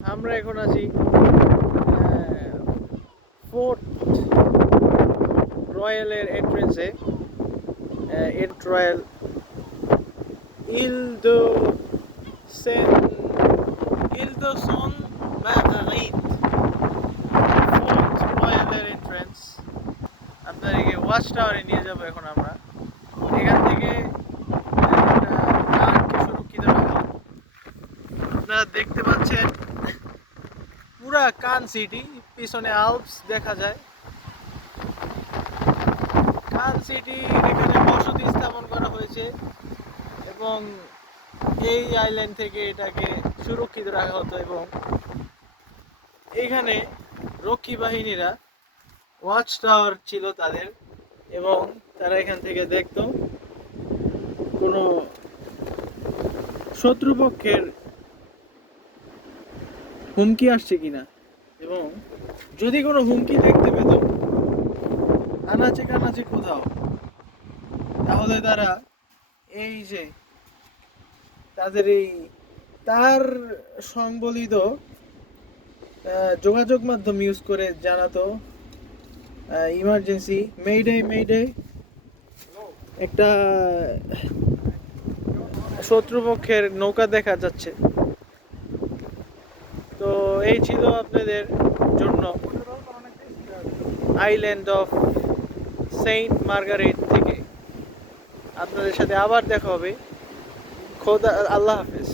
আমরা এখন আছি ফোর্ট রয়্যালের এন্ট্রেন্সে। এন্ট রয়্যাল ইলদো সেন ইলদোসন মাগারিট, ফোর্ট রয়্যালের এন্ট্রেন্স। আপনাদেরকে ওয়াচ টাওয়ারে নিয়ে যাবো এখন আমরা। এখান থেকে গানকে সুরক্ষিত রাখা। আপনারা দেখতে পাচ্ছেন পুরা কান সিটি, পিছনে আলপস দেখা যায়। কান সিটি এখানে বসতি স্থাপন করা হয়েছে এবং এই আইল্যান্ড থেকে এটাকে সুরক্ষিত রাখা হতো এবং এখানে রক্ষী বাহিনীরা ওয়াচ টাওয়ার ছিল তাদের এবং তারা এখান থেকে দেখতো কোনো শত্রুপক্ষের হুমকি আসছে কিনা, এবং যদি কোনো হুমকি দেখতে পেত আনাচে কানাচে কোথাও, তাহলে তারা এই যে তাদের এই তার সংবলিত যোগাযোগ মাধ্যম ইউজ করে জানাতো ইমার্জেন্সি মেইডে মেইডে, একটা শত্রুপক্ষের নৌকা দেখা যাচ্ছে। তো এই ছিল আপনাদের জন্য আইল্যান্ড অফ সেন্ট মার্গারেট থেকে। আপনাদের সাথে আবার দেখা হবে। খোদা, আল্লাহ হাফেজ।